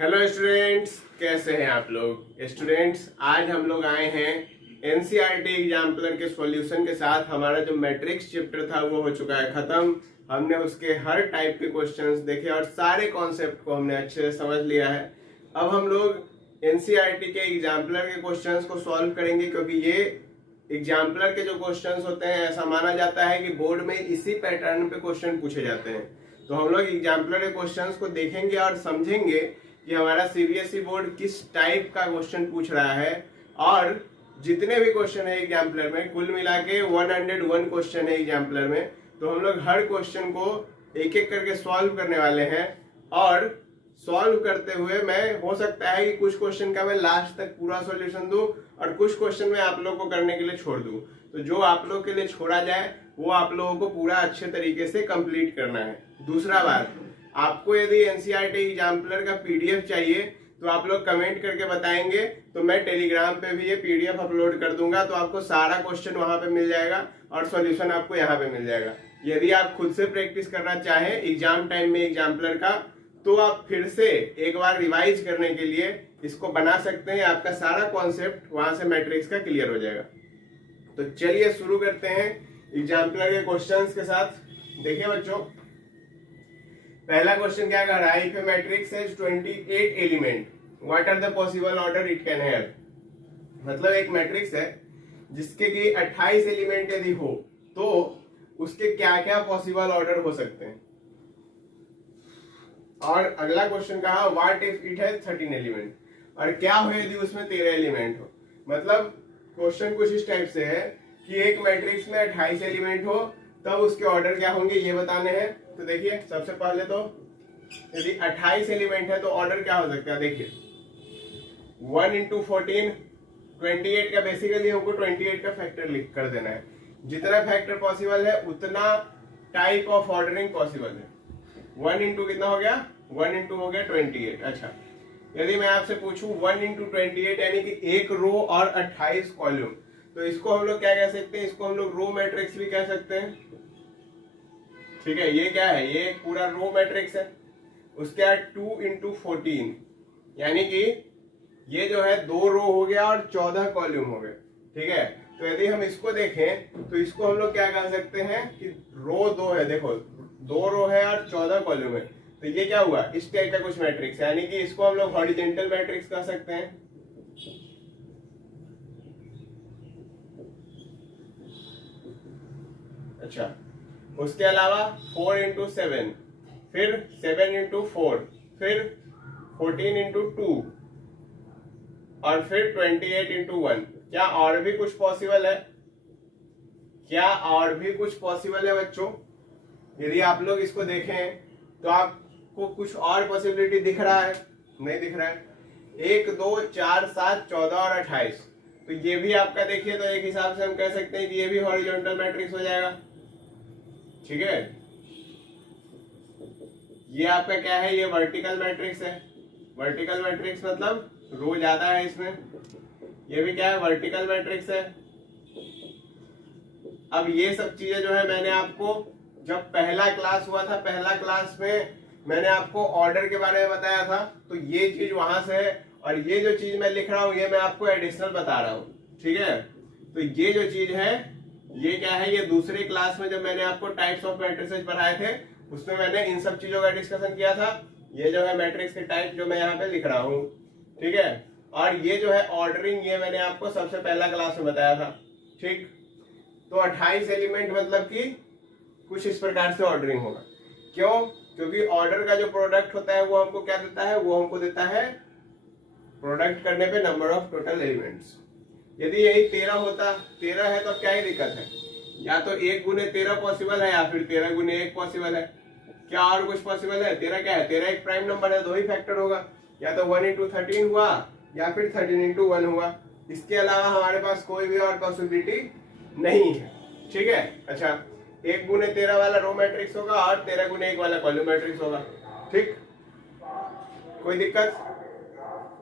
Hello students, कैसे हैं आप लोग। स्टूडेंट्स, आज हम लोग आए हैं एनसीईआरटी एग्जाम्पलर के सॉल्यूशन के साथ। हमारा जो मैट्रिक्स चैप्टर था वो हो चुका है खत्म। हमने उसके हर टाइप के क्वेश्चंस देखे और सारे कॉन्सेप्ट को हमने अच्छे से समझ लिया है। अब हम लोग एनसीईआरटी के एग्जाम्पलर के क्वेश्चंस को सॉल्व करेंगे, क्योंकि ये एग्जाम्पलर के जो क्वेश्चंस होते हैं ऐसा माना जाता है कि बोर्ड में इसी पैटर्न पे क्वेश्चन पूछे जाते हैं। तो हम लोग एग्जाम्पलर के क्वेश्चंस को देखेंगे और समझेंगे कि हमारा सीबीएसई बोर्ड किस टाइप का क्वेश्चन पूछ रहा है। और जितने भी क्वेश्चन है एग्जाम्पलर में, कुल मिला के 101 क्वेश्चन है एग्जाम्पलर में, तो हम लोग हर क्वेश्चन को एक एक करके सॉल्व करने वाले हैं। और सॉल्व करते हुए मैं, हो सकता है कि कुछ क्वेश्चन का मैं लास्ट तक पूरा सॉल्यूशन दूं और कुछ क्वेश्चन मैं आप लोग को करने के लिए छोड़ दूं। तो जो आप लोग के लिए छोड़ा जाए वो आप लोगों को पूरा अच्छे तरीके से कंप्लीट करना है। दूसरा बात, आपको यदि एनसीईआरटी एग्जाम्पलर का पीडीएफ चाहिए तो आप लोग कमेंट करके बताएंगे, तो मैं टेलीग्राम पे भी ये पीडीएफ अपलोड कर दूंगा। तो आपको सारा क्वेश्चन वहां पे मिल जाएगा और सॉल्यूशन आपको यहाँ पे मिल जाएगा। यदि आप खुद से प्रैक्टिस करना चाहें एग्जाम टाइम में एग्जाम्पलर का, तो आप फिर से एक बार रिवाइज करने के लिए इसको बना सकते हैं। आपका सारा कॉन्सेप्ट वहां से मैट्रिक्स का क्लियर हो जाएगा। तो चलिए शुरू करते हैं एग्जाम्पलर के क्वेश्चंस के साथ। देखिए बच्चों, पहला क्वेश्चन क्या कह रहा है, if a matrix has 28 element, what are the possible order it can have. मतलब एक मैट्रिक्स है जिसके कि 28 एलिमेंट यदि हो तो उसके क्या क्या पॉसिबल ऑर्डर हो सकते हैं। और अगला क्वेश्चन कहा, what if it has 13 element, और क्या हो यदि उसमें 13 एलिमेंट हो। मतलब क्वेश्चन कुछ इस टाइप से है कि एक मैट्रिक्स में 28 एलिमेंट हो तब उसके ऑर्डर क्या होंगे ये बताने हैं। तो देखिए, सबसे पहले तो यदि 28 एलिमेंट है तो ऑर्डर क्या हो सकता है। देखिए 1 इंटू 14, 28 का बेसिकली हमको 28 का फैक्टर लिख कर देना है। जितना फैक्टर पॉसिबल है उतना टाइप ऑफ ऑर्डरिंग पॉसिबल है। 1 इंटू कितना हो गया, 1 इंटू हो गया 28। अच्छा, यदि मैं आपसे पूछूं 1 इंटू 28 यानी कि एक रो और 28 कॉलम, तो इसको हम लोग क्या कह सकते हैं, इसको हम लोग रो मैट्रिक्स भी कह सकते हैं। ठीक है, ये क्या है, ये पूरा रो मैट्रिक्स है। उसके बाद 2 इंटू 14 यानी कि ये जो है 2 रो हो गया और 14 कॉलम हो गए। ठीक है, तो यदि हम इसको देखें तो इसको हम लोग क्या कह सकते हैं कि रो 2 है। देखो 2 रो है और 14 कॉलम है, तो ये क्या हुआ, इस टाइप का कुछ मैट्रिक्स है। यानी कि इसको हम लोग हॉरिजॉन्टल मैट्रिक्स कह सकते हैं। अच्छा, उसके अलावा 4 इंटू 7, फिर 7 इंटू 4, फिर 14 इंटू 2 और फिर 28 इंटू 1। क्या और भी कुछ पॉसिबल है, क्या और भी कुछ पॉसिबल है बच्चों। यदि आप लोग इसको देखें तो आपको कुछ और पॉसिबिलिटी दिख रहा है, नहीं दिख रहा है। 1 2 4 7 14 और 28, तो ये भी आपका देखिए तो एक हिसाब से हम कह सकते हैं कि ये भी हॉरिजॉन्टल मैट्रिक्स हो जाएगा। ठीक है, ये आपका क्या है, ये वर्टिकल मैट्रिक्स है। वर्टिकल मैट्रिक्स मतलब रो ज्यादा है इसमें। ये भी क्या है, वर्टिकल मैट्रिक्स है। अब ये सब चीजें जो है मैंने आपको जब पहला क्लास हुआ था, पहला क्लास में मैंने आपको ऑर्डर के बारे में बताया था, तो ये चीज वहां से है। और ये जो चीज मैं लिख रहा हूं ये मैं आपको एडिशनल बता रहा हूं। ठीक है, तो ये जो चीज है ये क्या है, ये दूसरे क्लास में जब मैंने आपको टाइप्स ऑफ मैट्रिसेस पढ़ाए थे उसमें मैंने इन सब चीजों का डिस्कशन किया था। ये जो है मैट्रिक्स के टाइप जो मैं यहाँ पे लिख रहा हूँ। ठीक है, और ये जो है ऑर्डरिंग, ये मैंने आपको सबसे पहला क्लास में बताया था। ठीक, तो 28 एलिमेंट मतलब कि कुछ इस प्रकार से ऑर्डरिंग होगा। क्यों, क्योंकि ऑर्डर का जो प्रोडक्ट होता है वो हमको क्या देता है, वो हमको देता है प्रोडक्ट करने पे नंबर ऑफ टोटल एलिमेंट्स। यदि यही 13 होता, 13 है तो क्या ही दिक्कत है, या तो 1 गुने 13 पॉसिबल है या फिर 13 गुने 1 पॉसिबल है। क्या और कुछ पॉसिबल है, 13 क्या है, 13 एक प्राइम नंबर है, 2 ही फैक्टर होगा, या तो 1 इंटू 13 हुआ या फिर 13 इंटू 1 हुआ। इसके अलावा हमारे पास कोई भी और पॉसिबिलिटी नहीं है। ठीक है, अच्छा 1 गुने 13 वाला रो मैट्रिक्स होगा और 13 गुने 1 वाला कॉलम मैट्रिक्स होगा। ठीक, कोई दिक्कत,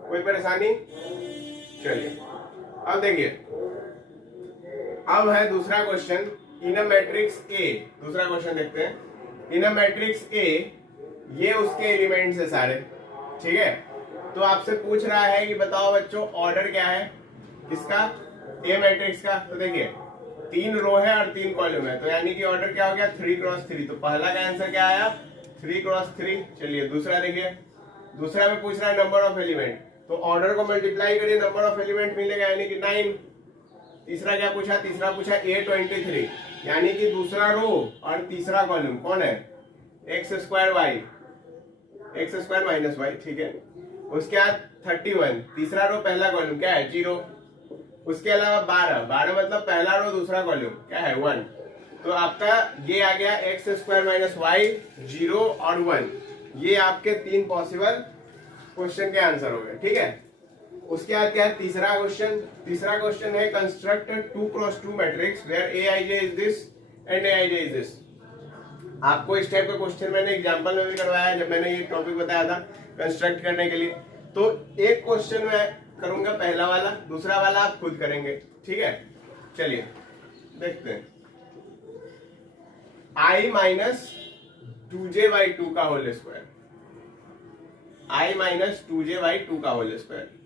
कोई परेशानी। चलिए अब देखिए, अब है दूसरा question, in a matrix A. दूसरा क्वेश्चन देखते हैं। इन अ मैट्रिक्स ए, ये उसके एलिमेंट्स है सारे। ठीक है, तो आपसे पूछ रहा है कि बताओ बच्चों ऑर्डर क्या है किसका, ए मैट्रिक्स का। तो देखिए 3 रो है और 3 कॉलम है, तो यानी कि ऑर्डर क्या हो गया 3x3। तो पहला का आंसर क्या आया 3x3। चलिए दूसरा देखिए, दूसरा में पूछ रहा है नंबर ऑफ एलिमेंट, तो ऑर्डर को मल्टीप्लाई करिए, नंबर ऑफ एलिमेंट मिलेगा यानी कि 9। तीसरा क्या पूछा, तीसरा पूछा A23, यानी कि दूसरा रो और तीसरा कॉलम कौन है x² y, ठीक है। उसके बाद 31, तीसरा रो पहला कॉलम क्या है 0। उसके अलावा 12 मतलब पहला रो दूसरा कॉलम क्या है 1। तो आपका ये आ गया x² y 0 और 1, ये आपके 3 पॉसिबल क्वेश्चन के आंसर हो गए, ठीक है। उसके बाद क्या है तीसरा क्वेश्चन, तीसरा क्वेश्चन है construct 2x2 matrix where aij is this and aij is this. आपको इस टाइप का क्वेश्चन मैंने एग्जांपल में भी करवाया जब मैंने ये टॉपिक बताया था कंस्ट्रक्ट करने के लिए। तो एक क्वेश्चन मैं करूंगा पहला वाला, दूसरा वाला आप खुद करेंगे, ठीक है। चलिए देखते हैं। i माइनस 2j/2 का whole square, i minus 2j/2 का होल स्क्वायर।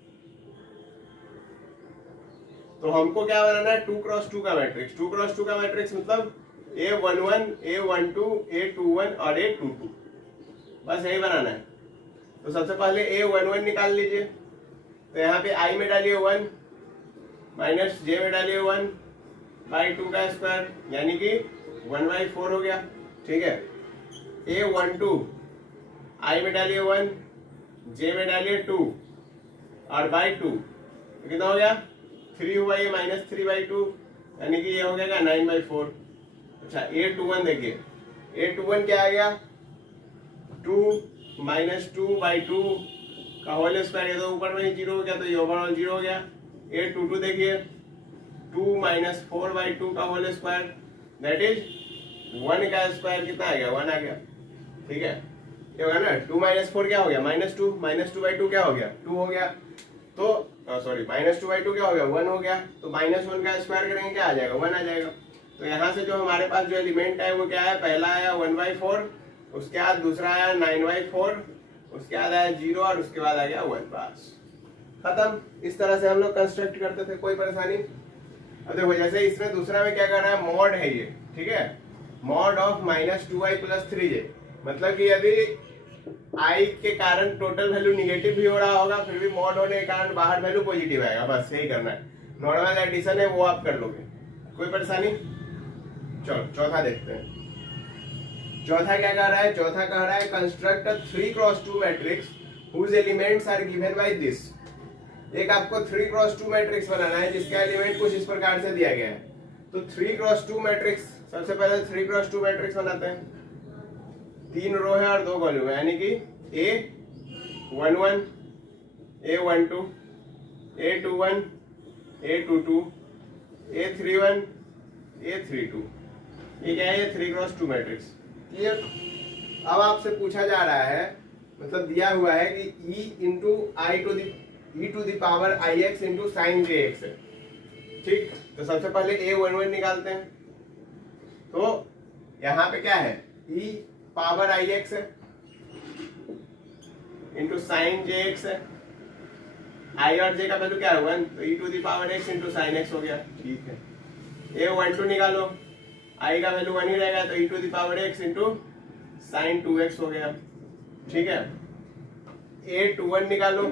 तो हमको क्या बनाना है 2x2 का मैट्रिक्स। 2x2 का मैट्रिक्स मतलब A11, A12, A21 और A22, बस यही बनाना है। तो सबसे पहले A11 निकाल लीजिए, तो यहाँ पे i में डालिए 1 माइनस j में डालिए 1/2 का स्क्वायर, यानी कि 1/4 हो गया, ठीक है। A12 i में डालिए 1 j में डालिए 2 और बाई 2 कितना हो गया 3 हुआ, ये माइनस 3/2 यानी कि ये हो गया 9/4। अच्छा A21 देखिए, A21 क्या आ गया 2 माइनस 2/2 का होल स्क्वायर, ये तो ऊपर में 0 हो गया तो ये ओवरऑल 0 हो गया। A22 देखिए 2 माइनस 4/2 का होल स्क्वायर दैट इज 1 का स्क्वायर कितना आ गया 1 आ गया, ठीक है। ये होगा ना 2 माइनस 4 क्या हो गया -2, -2/2 क्या हो गया 2 हो गया। तो सॉरी -2/2 क्या हो गया 1 हो गया। तो -1 का स्क्वायर करेंगे क्या आ जाएगा 1 आ जाएगा। तो यहाँ से जो हमारे पास जो एलिमेंट है वो क्या है, पहला आया 1/4, उसके बाद दूसरा आया 9/4, उसके बाद आया 0 और उसके बाद आ गया 1, बस खत्म। इस तरह से हम लोग कंस्ट्रक्ट करते थे, कोई परेशानी। अब देखो जैसे इसमें दूसरा में क्या कर रहा है मॉड है ये, ठीक है, मॉड ऑफ -2i + 3j, मतलब कि यदि i के कारण टोटल वैल्यू निगेटिव भी हो रहा होगा फिर भी मॉड होने के कारण बाहर वैल्यू पॉजिटिव आएगा, बस यही करना है। नॉर्मल एडिशन है वो आप कर लोगे, कोई परेशानी। चलो चौथा देखते हैं। चौथा क्या कह रहा है, चौथा कह रहा है construct 3x2 matrix whose elements are given by this. एक आपको 3x2 मैट्रिक्स बनाना है जिसका एलिमेंट कुछ इस प्रकार से दिया गया है। तो 3x2 मैट्रिक्स, सबसे पहले 3x2 मैट्रिक्स बनाते हैं। 3 रो है और 2 कॉलम है, यानी कि A11, A12, A21, A22, A31, A32, ये क्या है ये 3x2 मैट्रिक्स। क्लियर। अब आपसे पूछा जा रहा है, मतलब दिया हुआ है कि e to the power ix into sine jx है, ठीक। तो सबसे पहले A11 निकालते हैं। तो यहाँ पे क्या है e पावर ix है इंटू साइन jx है, i और j का वैल्यू क्या है 1, तो e to the power x into sine x हो गया, ठीक है। A12 निकालो, i का वैल्यू 1 ही रहेगा तो e to the power x into sine 2x हो गया, ठीक है। A21 निकालो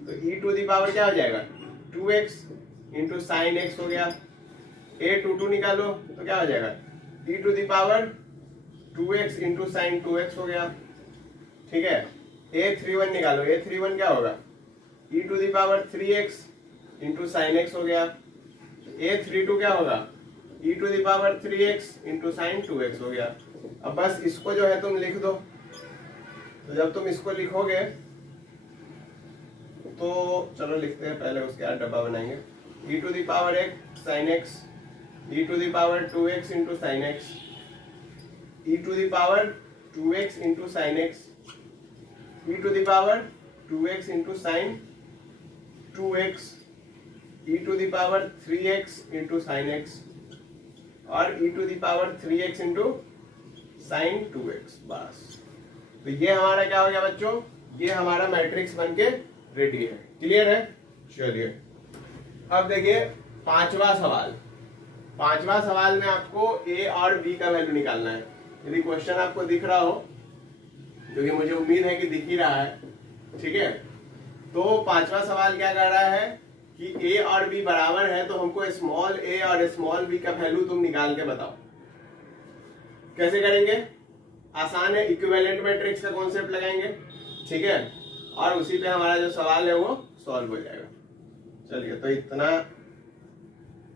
तो e टू द पावर क्या हो जाएगा 2x इंटू साइन x हो गया। A22 निकालो तो क्या हो जाएगा e to the power 2x into sine 2x हो गया, ठीक है। A31 निकालो, A31 क्या होगा e to the power 3x into sine x हो गया। A32 क्या होगा e to the power 3x into sine 2x हो गया। अब बस इसको जो है तुम लिख दो। तो जब तुम इसको लिखोगे तो चलो लिखते हैं पहले, उसके बाद डब्बा बनाएंगे। e to the power x sine x, e to the power 2x into sine x, e to the power 2x into sine x, e to the power 2x into sine 2x, e to the power 3x into sine x और e to the power 3x into sine 2x, बस। तो ये हमारा क्या हो गया बच्चों ये हमारा मैट्रिक्स बन के रेडी है। क्लियर है? चलिए अब देखिए पांचवा सवाल। पांचवा सवाल में आपको ए और बी का वैल्यू निकालना है। यदि क्वेश्चन आपको दिख रहा हो, क्योंकि मुझे उम्मीद है कि दिख ही रहा है, ठीक है, तो पांचवा सवाल क्या कर रहा है कि ए और बी बराबर है, तो हमको स्मॉल ए और स्मॉल बी का वैल्यू तुम निकाल के बताओ। कैसे करेंगे? आसान है, इक्विवेलेंट मैट्रिक्स का कॉन्सेप्ट लगाएंगे, ठीक है, और उसी पे हमारा जो सवाल है वो सॉल्व हो जाएगा। चलिए तो इतना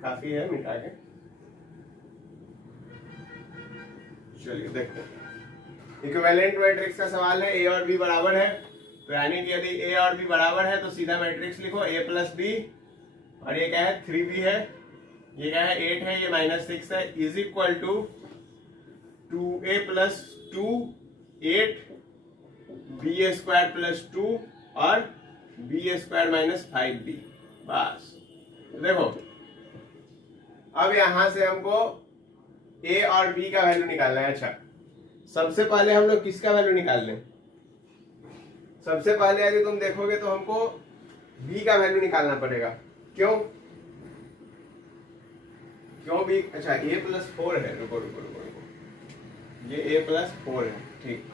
काफी है, मिटा के चलिए देखते हैं। इक्विवेलेंट मैट्रिक्स का सवाल है, ए और बी बराबर है, तो यानी कि यदि ए और बी बराबर है तो सीधा मैट्रिक्स लिखो ए प्लस बी, और ये क्या है 3b है, ये क्या है 8 है, ये -6 है, is equal to 2a plus 2 8 b square plus 2 और b स्क्वायर माइनस 5b। बस देखो अब यहां से हमको a और b का वैल्यू निकालना है। अच्छा, सबसे पहले हम लोग किसका वैल्यू निकाल लें? सबसे पहले यदि तुम देखोगे तो हमको b का वैल्यू निकालना पड़ेगा। क्यों b? अच्छा a प्लस 4 है, रुको रुको रुको रुको, ये a प्लस 4 है, ठीक,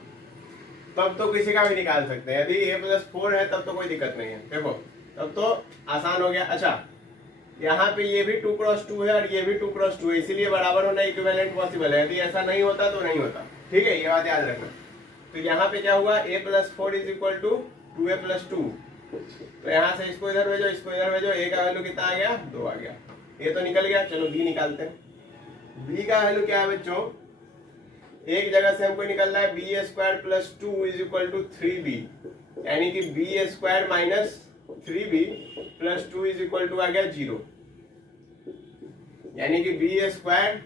तब तो किसी का भी निकाल सकते हैं। यदि a प्लस 4 है तब तो कोई दिक्कत नहीं है, देखो तब तो आसान हो गया। अच्छा, यहाँ पे ये भी 2 क्रॉस 2 है और ये भी 2 क्रॉस 2 है, इसीलिए बराबर होना इक्विवेलेंट पॉसिबल है। यदि ऐसा नहीं होता तो नहीं होता, ठीक है, ये बात याद रखना। तो यहाँ पे क्या हुआ, a plus 4 is equal to 2a plus 2, तो यहाँ से इसको इधर भेजो, इसको इधर भेजो, a का वैल्यू कितना आ गया? 2 आ गया। a तो निकल गया, चलो b निकालते हैं। b का वैल्यू क्या है बच्चों? एक जगह से हमको निकलना है b square plus 2 is equal to 3b, यानी कि b square minus 3b plus 2 is equal to आ गया 0, यानी कि b square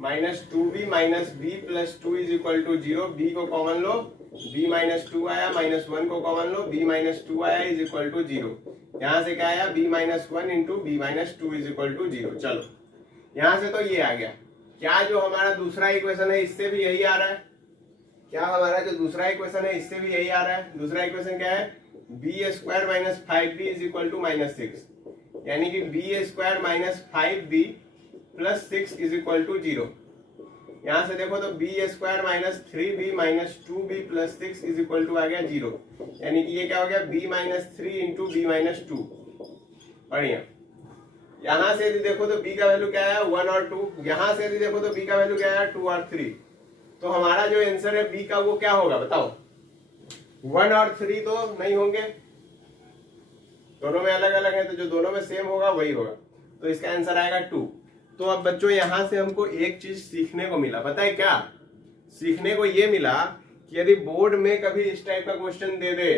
minus 2b minus b plus 2 is equal to 0। b को कॉमन लो, b माइनस 2 आया, -1 को कॉमन लो, b माइनस 2 आया इज इक्वल टू 0। यहाँ से क्या आया? b minus 1 into b minus 2 is equal to 0। चलो यहाँ से तो ये आ गया। क्या जो हमारा दूसरा इक्वेशन है इससे भी यही आ रहा है? क्या हमारा जो दूसरा इक्वेशन है इससे भी यही आ रहा है? दूसरा इक्वेशन क्या है? b square minus 5b is equal to -6, यानी कि b square minus 5b plus 6 is equal to 0। यहाँ से देखो तो b square minus 3b minus 2b plus 6 is equal to आ गया 0, यानी कि ये क्या हो गया? b minus 3 into b minus 2। बढ़िया। यहाँ से यदि देखो तो b का वैल्यू क्या आया? 1 और 2। यहाँ से यदि देखो तो b का वैल्यू क्या आया? 2 और 3। तो हमारा जो आंसर है b का वो क्या होगा बताओ? 1 और 3 तो नहीं होंगे, दोनों में अलग अलग है, तो जो दोनों में सेम होगा वही होगा, तो इसका आंसर आएगा 2। तो अब बच्चों यहाँ से हमको एक चीज सीखने को मिला, पता है क्या? सीखने को ये मिला कि यदि बोर्ड में कभी इस टाइप का क्वेश्चन दे दे,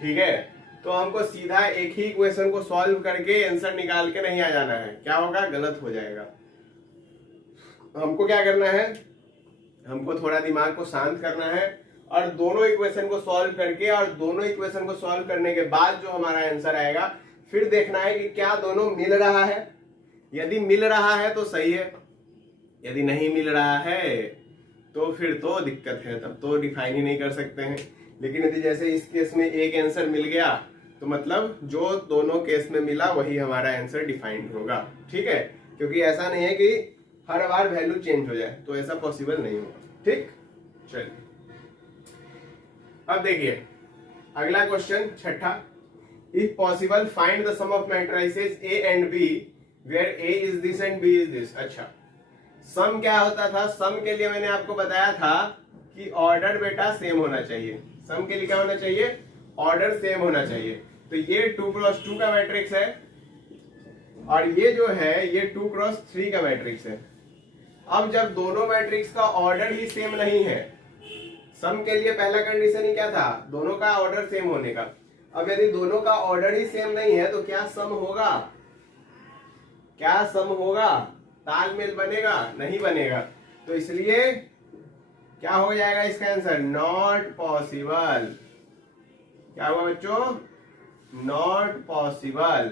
ठीक है, तो हमको सीधा एक ही इक्वेशन को सॉल्व करके आंसर निकाल के नहीं आ जाना है। क्या होगा? गलत हो जाएगा। हमको क्या करना है? हमको थोड़ा दिमाग को शांत करना है और दोनों इक्वेशन को सॉल्व करके, और दोनों इक्वेशन को सॉल्व करने के बाद जो हमारा आंसर आएगा, फिर देखना है कि क्या दोनों मिल रहा है। यदि मिल रहा है तो सही है, यदि नहीं मिल रहा है तो फिर तो दिक्कत है, तब तो डिफाइन ही नहीं कर सकते हैं। लेकिन यदि जैसे इस केस में एक आंसर मिल गया तो मतलब जो दोनों केस में मिला वही हमारा आंसर डिफाइंड होगा, ठीक है, क्योंकि ऐसा नहीं है कि हर बार वैल्यू चेंज हो जाए, तो ऐसा पॉसिबल नहीं होगा, ठीक। चलिए अब देखिए अगला क्वेश्चन, छठा। If possible find the sum of matrices A and B where A is this and B is this. अच्छा, सम क्या होता था? सम के लिए मैंने आपको बताया था कि ऑर्डर बेटा सेम होना चाहिए। सम के लिए क्या होना चाहिए? ऑर्डर सेम होना चाहिए। तो ये 2 क्रॉस 2 का मैट्रिक्स है और ये जो है ये 2 क्रॉस 3 का मैट्रिक्स है। अब जब दोनों मैट्रिक्स का ऑर्डर ही सेम नहीं है, सम के लिए पहला कंडीशन ही क्या था? दोनों का ऑर्डर सेम होने का। अब यदि दोनों का ऑर्डर ही सेम नहीं है तो क्या सम होगा? क्या सम होगा? तालमेल बनेगा? नहीं बनेगा। तो इसलिए क्या हो जाएगा इसका आंसर? Not possible. क्या हुआ बच्चों? नॉट पॉसिबल,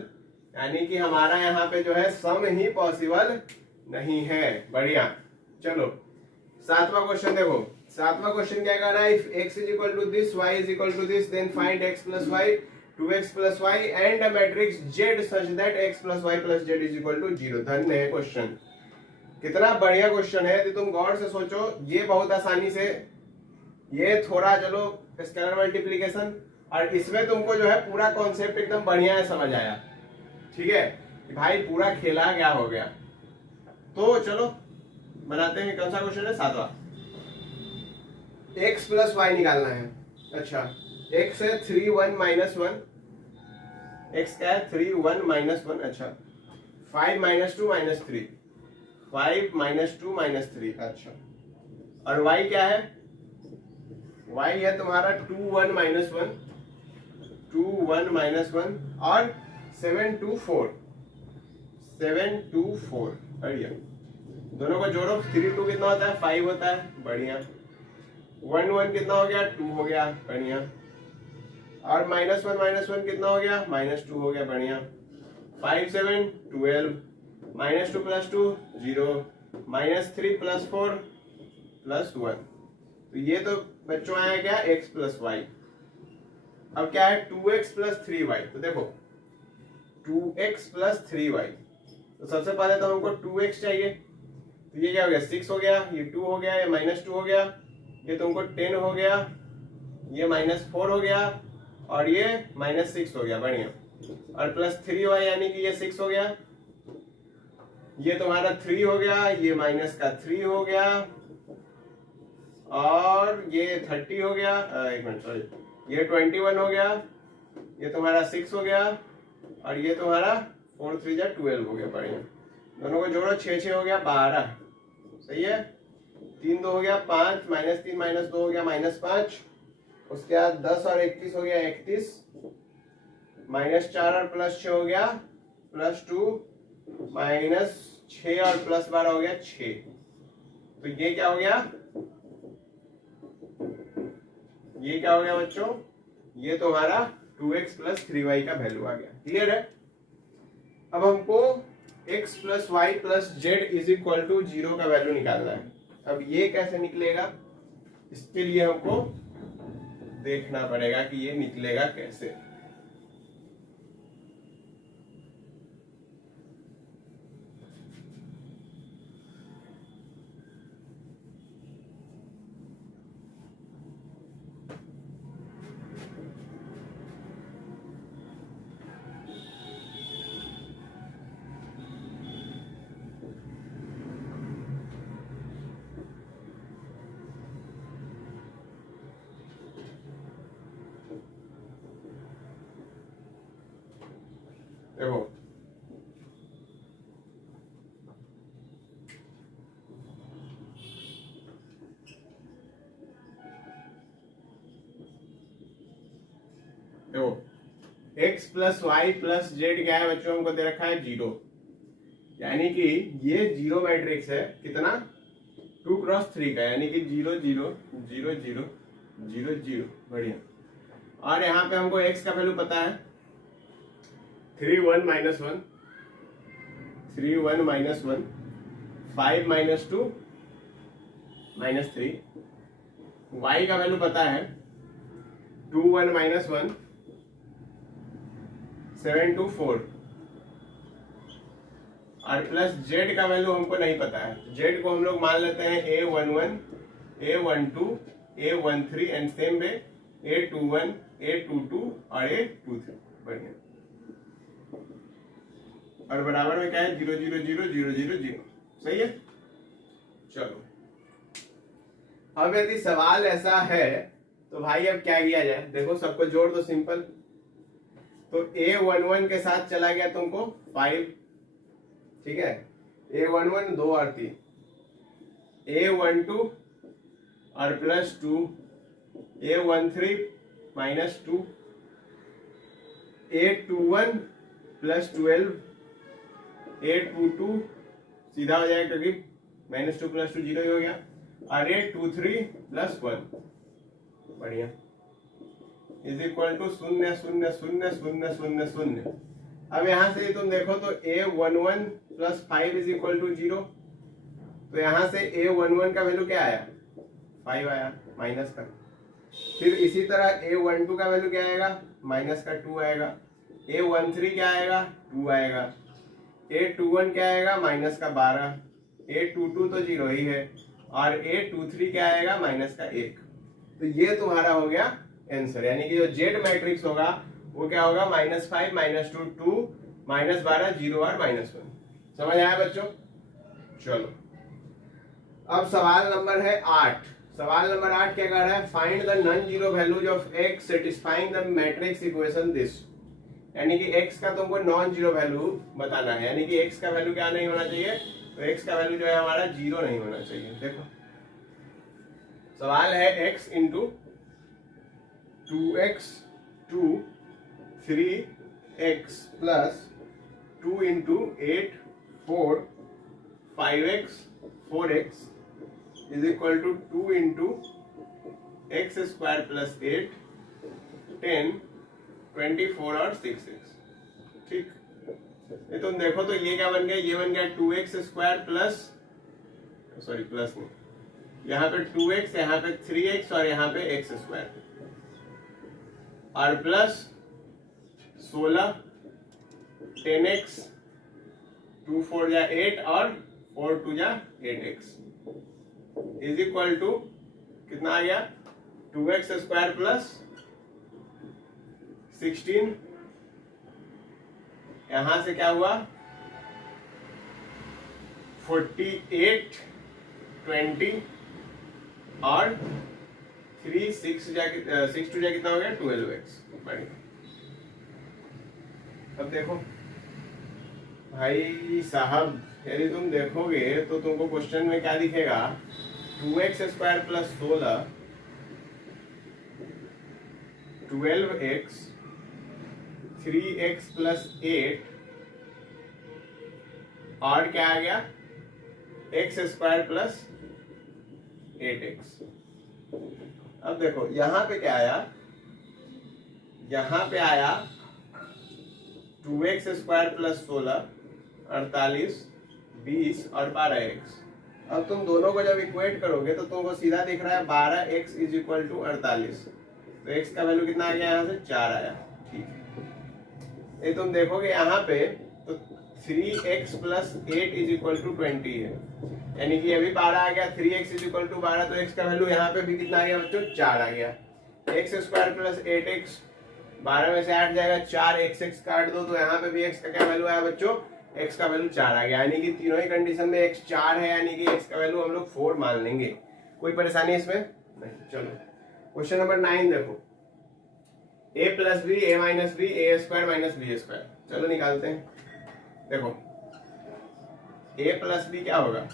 यानी कि हमारा यहाँ पे जो है सम ही पॉसिबल नहीं है। बढ़िया। चलो 7वां क्वेश्चन देखो। सातवां क्वेश्चन क्या कर रहा है, if x is equal to this, y is equal to this, then find x plus Y, 2x plus Y and a matrix z such that x plus Y plus z is equal to 0। धन्य है question, कितना बढ़िया question है। तो तुम गौर से सोचो, ये बहुत आसानी से, ये थोड़ा चलो स्केलर मल्टीप्लीकेशन, और इसमें तुमको जो है पूरा कॉन्सेप्ट एकदम बढ़िया है, समझ आया। ठीक है भाई, पूरा खेला क्या हो गया। तो चलो बनाते हैं, कौन सा क्वेश्चन है, सातवां। x प्लस वाई निकालना है। अच्छा, x है 3 1 माइनस 1, x क्या है 3 1 माइनस 1। अच्छा, 5 माइनस 2 माइनस 3, 5 माइनस 2 माइनस 3। अच्छा, और y क्या है, y है तुम्हारा 2 1 माइनस 1, 2 1 माइनस 1 और 7 2 4, 7 2 4। बढ़िया, दोनों को जोड़ो, 3 2 कितना होता है, 5 होता है। बढ़िया, 1 1 कितना हो गया, 2 हो गया। बढ़िया, और माइनस 1 कितना हो गया, माइनस 2 हो गया। बढ़िया, 5 7 12, minus 2 plus 2 0, minus 3 plus 4 plus 1। तो ये तो बच्चों आया क्या, x प्लस वाई। अब क्या है 2x प्लस 3y। तो देखो 2x प्लस 3y, तो सबसे पहले तो हमको 2x चाहिए, तो ये क्या हो गया 6 हो गया, ये 2 हो गया, ये माइनस 2 हो गया, ये तुमको 10 हो गया, ये माइनस 4 हो गया, और ये माइनस 6 हो गया। बढ़िया, और प्लस 3y यानी कि ये 6 हो गया, ये तुम्हारा 3 हो गया, ये माइनस का 3 हो गया, और ये 30 हो गया, एक मिनट सॉरी, ये 21 हो गया, ये तुम्हारा 6 हो गया, और ये तुम्हारा 4 3 जा 12 हो गया। बढ़िया, दोनों को जोड़ो, 6 6 हो गया 12। सही है, 3 2 हो गया 5, माइनस 3 माइनस 2 हो गया माइनस 5, उसके बाद 10 और 31 हो गया 31, माइनस 4 और प्लस 6 हो गया प्लस 2, माइनस 6 और प्लस 12 हो गया 6। तो ये क्या हो गया, ये क्या हो गया बच्चों, ये तुम्हारा 2x प्लस 3y का वैल्यू आ गया। क्लियर है। अब हमको x plus Y plus Z is equal to 0 का वैल्यू निकालना है। अब ये कैसे निकलेगा, इसके लिए हमको देखना पड़ेगा कि ये निकलेगा कैसे। देखो देखो x plus Y plus Z क्या है बच्चों, हमको दे रखा है 0, यानी कि ये 0 मैट्रिक्स है, कितना 2 क्रॉस 3 का, यानी कि 0 0 0 0 0 0। बढ़िया, और यहाँ पे हमको x का वैल्यू पता है 3 1 minus 1, 3 1 minus 1, 5 minus 2 minus 3, y का वैल्यू पता है 2 1 माइनस 1, 7 2 4, और प्लस z का वैल्यू हमको नहीं पता है। z को हम लोग मान लेते हैं a11, a12, a13 and same way a21, a22 और a23। बढ़िया, और बराबर में क्या है 0 0 0 0 0 0। सही है। चलो, अब यदि सवाल ऐसा है तो भाई अब क्या किया जाए, देखो सबको जोड़ दो, सिंपल। तो a11 के साथ चला गया तुमको 5, ठीक है, a11 2 और 3, a12 और plus 2, a13 minus 2, a21 plus 12, a22 सीधा हो जाएगा क्योंकि माइनस 2 प्लस 2 0 ही हो गया, और a23 प्लस 1। बढ़िया, इज इक्वल टू 0 0 0 0 0 0। अब यहां से तुम देखो तो a11 plus 5 is equal to 0, तो यहां से a11 का वैल्यू क्या आया 5 आया माइनस का। फिर इसी तरह A12 का वैल्यू क्या आएगा, माइनस का 2 आएगा। A13 क्या आएगा, 2 आएगा। A21 क्या आएगा, माइनस का 12। A22 तो 0 ही है, और A23 क्या आएगा, माइनस का 1। तो ये तुम्हारा हो गया आंसर, यानी कि जो जेड मैट्रिक्स होगा वो क्या होगा, -5 -2 2 -12 0 और -1। समझ आया बच्चों? चलो अब सवाल नंबर है 8। सवाल नंबर 8 क्या कह रहा है, find the non zero values of x satisfying the matrix equation this. यानी कि x का तुमको नॉन जीरो वैल्यू बताना है, यानी कि x का वैल्यू क्या नहीं होना चाहिए, तो x का वैल्यू जो है हमारा 0 नहीं होना चाहिए। देखो सवाल है x into 2x 2 3x plus 2 into 8 4 5x 4x is equal to 2 into X square plus 8 10 24 और 6x। ठीक, ये तुम देखो तो ये क्या बन गया, ये बन गया 2x square plus, sorry plus नहीं, यहाँ पे 2x, यहाँ पे 3x और यहाँ पे x स्क्वायर, और प्लस 16 10x 2 4 जा 8 और 4 2 जा 8x इज इक्वल टू कितना आ गया, 2x स्क्वायर प्लस 16, यहां से क्या हुआ 48 20 और 3 6 जा 6 2 जा कितना हो गया 12x। बढ़िया, अब देखो भाई साहब, यदि तुम देखोगे तो तुमको क्वेश्चन में क्या दिखेगा, 2x square plus 16 12x 3x plus 8 और क्या आ गया x स्क्वायर प्लस 8x। अब देखो यहां पे क्या आया, यहां पे आया 2x स्क्वायर प्लस 16 48 20 और 12x। अब तुम दोनों को जब इक्वेट करोगे तो तुमको सीधा दिख रहा है 12x इज इक्वल टू 48, तो x का वैल्यू कितना आ गया, यहाँ से 4 आया। ठीक है, ये तुम देखोगे यहाँ पे तो 3x plus 8 is equal to 20 है, यानी कि अभी 12 आ गया, 3x इज इक्वल टू 12, तो x का वैल्यू यहाँ पे भी कितना आ गया बच्चों, 4 आ गया। x स्क्वायर प्लस 8x, 12 में से 8 जाएगा 4, x काट दो तो यहाँ पे भी x का क्या वैल्यू आया बच्चों, x का वैल्यू 4 आ गया, यानी कि तीनों ही कंडीशन में x 4 है, यानी कि x का वैल्यू हम लोग 4 मान लेंगे। कोई परेशानी इसमें नहीं। चलो क्वेश्चन नंबर 9 देखो, a plus B a minus B A square minus B square, चलो निकालते हैं। देखो a प्लस बी क्या होगा,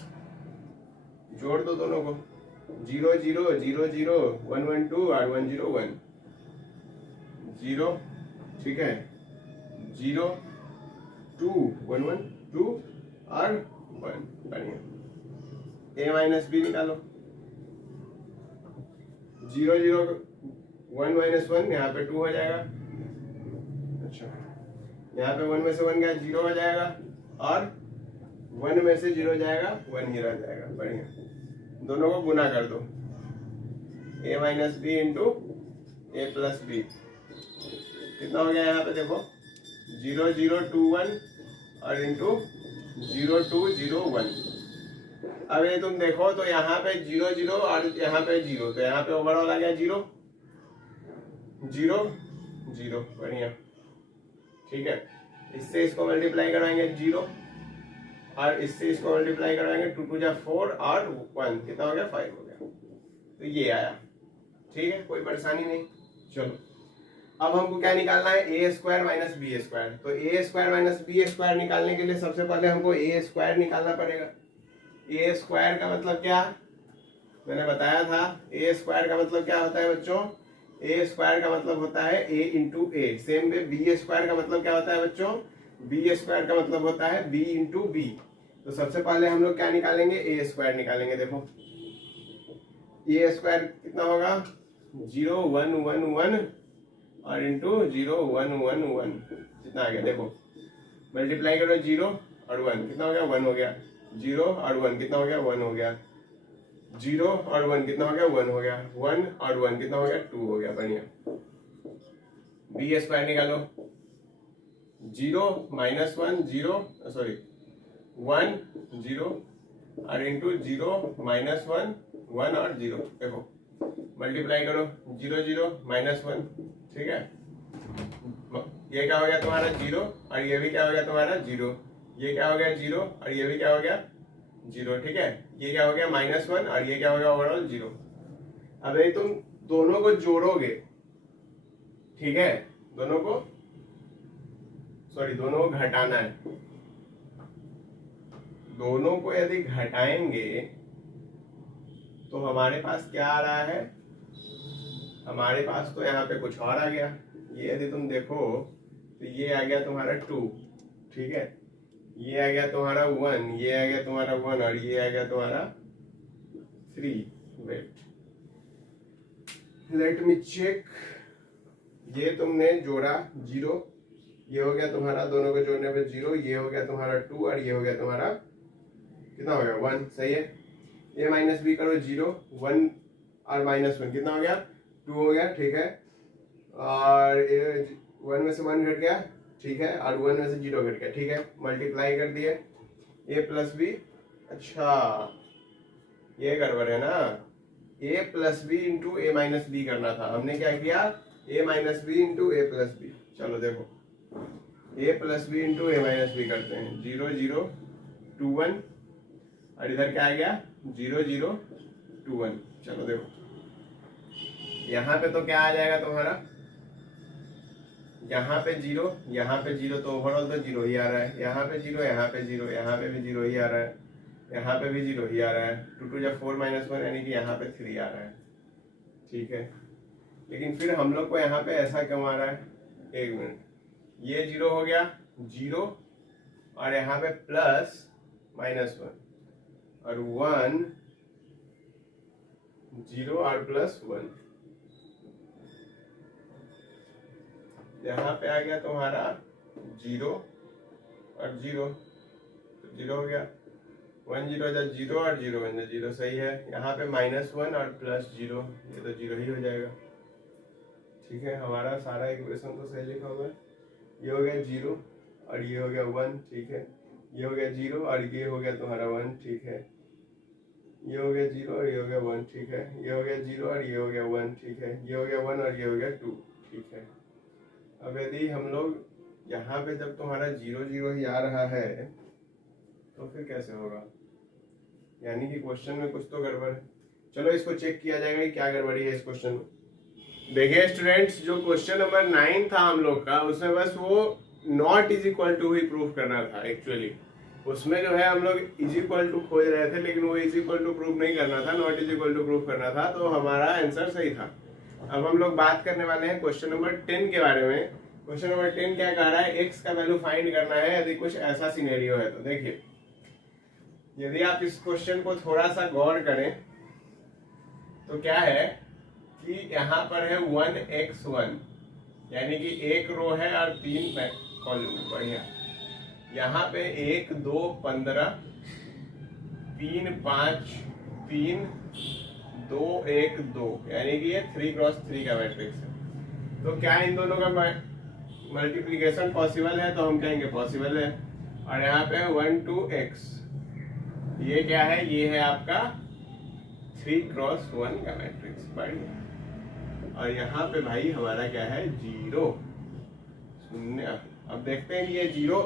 जोड़ दो दोनों को, 0 0 0 0 1 1 2 और 1 0 1 0, ठीक है, 0 2 1 1 2 और 1। बढ़िया, a माइनस बी निकालो, 0 0 1 माइनस 1 यहाँ पे 2 हो जाएगा। अच्छा, यहाँ पे 1 में से 1 गया 0 हो जाएगा, और 1 में से 0 जाएगा 1 ही रह जाएगा। बढ़िया, दोनों को गुना कर दो, a minus B into A plus B, कितना हो गया यहाँ पे देखो 0 0 2 1 और इंटू 0 2 0 1। अब ये तुम देखो तो यहाँ पे 0 0 और यहाँ पे 0, तो यहाँ पे ओवरऑल आ गया 0 0 0। बढ़िया, ठीक है, इससे इसको मल्टीप्लाई कराएंगे 0 और इससे इसको मल्टीप्लाई कराएंगे 2 2 जा 4 और 1 कितना हो गया 5 हो गया, तो ये आया। ठीक है, कोई परेशानी नहीं। चलो अब हमको क्या निकालना है, ए स्क्वायर माइनस बी स्क्वायर। तो ए स्क्वायर माइनस बी स्क्वायर निकालने के लिए सबसे पहले हमको ए स्क्वायर निकालना पड़ेगा। ए स्क्वायर का मतलब क्या, मैंने बताया था, ए स्क्वायर का मतलब क्या होता है बच्चों, ए स्क्वायर का मतलब होता है ए इंटू ए। सेम वे बी स्क्वायर का मतलब क्या होता है बच्चों, बी स्क्वायर का मतलब होता है बी इंटू बी। तो सबसे पहले हम लोग क्या निकालेंगे, ए स्क्वायर निकालेंगे। देखो ए स्क्वायर कितना होगा, 0 1 1 1 और इंटू 0 1 1 1, कितना आ गया देखो, मल्टीप्लाई करो 0 और 1 कितना हो गया 1 हो गया, 0 और 1 कितना हो गया 1 हो गया, जीरो और वन कितना हो गया, वन हो गया, वन और वन कितना हो गया, टू हो गया, बढ़िया। बी स्क्वायर निकालो, zero minus one zero, sorry one zero और into zero minus one, one और जीरो, देखो मल्टीप्लाई करो, जीरो जीरो माइनस वन, ठीक है, ये क्या हो गया तुम्हारा जीरो और ये भी क्या हो गया तुम्हारा जीरो, ये क्या हो गया जीरो और ये भी क्या हो गया जीरो, ठीक है, ये क्या हो गया माइनस वन और ये क्या हो गया ओवरऑल जीरो। अब ये तुम दोनों को जोड़ोगे, ठीक है, दोनों को घटाना है, दोनों को यदि घटाएंगे तो हमारे पास क्या आ रहा है, हमारे पास तो यहाँ पे कुछ और आ गया, ये यदि तुम देखो तो ये आ गया तुम्हारा टू, ठीक है, ये आ गया तुम्हारा वन, ये आ गया तुम्हारा वन और ये आ गया तुम्हारा three. Wait let me check, ये तुमने जोड़ा जीरो, ये हो गया तुम्हारा, दोनों को जोड़ने पे जीरो, ये हो गया तुम्हारा टू और ये हो गया तुम्हारा कितना हो गया वन, सही है। ये माइनस बी करो, जीरो वन और माइनस वन कितना हो गया, टू हो गया, ठीक है, और वन में से वन घट गया, ठीक है, और वन में से जीरो घट गया, ठीक है, मल्टीप्लाई कर दिए, ए प्लस बी, अच्छा ये गड़बड़ है ना, ए प्लस बी इंटू ए माइनस बी करना था, हमने क्या किया ए minus B into A plus B. चलो देखो ए प्लस बी इंटू ए माइनस बी करते हैं, जीरो जीरो टू वन और इधर क्या आ गया जीरो जीरो टू वन। चलो देखो यहाँ पे तो क्या आ जाएगा तुम्हारा, यहाँ पे जीरो तो ओवरऑल तो जीरो ही आ रहा है, यहाँ पे जीरो, यहाँ पे जीरो, यहाँ पे भी जीरो ही आ रहा है, यहाँ पे भी जीरो ही आ रहा है, टू टू जब फोर माइनस वन यानी कि यहाँ पे थ्री आ रहा है, ठीक है। लेकिन फिर हम लोग को यहाँ पे ऐसा क्यों आ रहा है, एक मिनट, ये जीरो हो गया जीरो और यहाँ पे प्लस माइनस वन और वन जीरो और प्लस वन, यहाँ पे आ गया तुम्हारा जीरो और जीरो, तो जीरो हो गया, वन जीरो जा जीरो और जीरो वन जा जीरो, सही है। यहाँ पे माइनस वन और प्लस जीरो, ये तो जीरो ही हो जाएगा, ठीक है, हमारा सारा इक्वेशन तो सही लिखा हुआ है। ये हो गया जीरो और ये हो गया वन, ठीक है, ये हो गया जीरो और ये हो गया तुम्हारा वन, ठीक है, ये हो गया जीरो और ये हो गया वन, ठीक है, ये हो गया जीरो और ये हो गया वन, ठीक है, ये हो गया वन और ये हो गया टू, ठीक है। अब यदि हम लोग यहाँ पे जब तुम्हारा जीरो जीरो ही आ रहा है तो फिर कैसे होगा, यानी कि क्वेश्चन में कुछ तो गड़बड़ है। चलो इसको चेक किया जाएगा कि क्या गड़बड़ी है इस क्वेश्चन में। देखिए स्टूडेंट्स, जो क्वेश्चन नंबर 9 था हम लोग का, उसमें बस वो नॉट इज इक्वल टू ही प्रूफ करना था एक्चुअली, उसमें जो है हम लोग इज इक्वल टू खोज रहे थे, लेकिन वो इज इक्वल टू प्रूफ नहीं करना था, not is equal to proof करना था, तो हमारा आंसर सही था। अब हम लोग बात करने वाले हैं क्वेश्चन नंबर 10 के बारे में। क्वेश्चन नंबर 10 क्या कह रहा है, एक्स का वैल्यू फाइंड करना है यदि कुछ ऐसा सिनेरियो है। तो देखिए, यदि आप इस क्वेश्चन को थोड़ा सा गौर करें तो क्या है कि यहाँ पर है 1x1, यानी कि एक रो है और 3 कॉलम, बढ़िया। यहाँ पे 1 2 15 3 5 3 2 1 2, यानी कि ये 3x3 का मैट्रिक्स है। तो क्या इन दोनों का मल्टीप्लीकेशन पॉसिबल है, तो हम कहेंगे पॉसिबल है। और यहाँ पे 1 2x, ये क्या है, ये है आपका 3x1 का मैट्रिक्स, बढ़िया। और यहाँ पे भाई हमारा क्या है, जीरो, शून्य। अब देखते हैं कि ये जीरो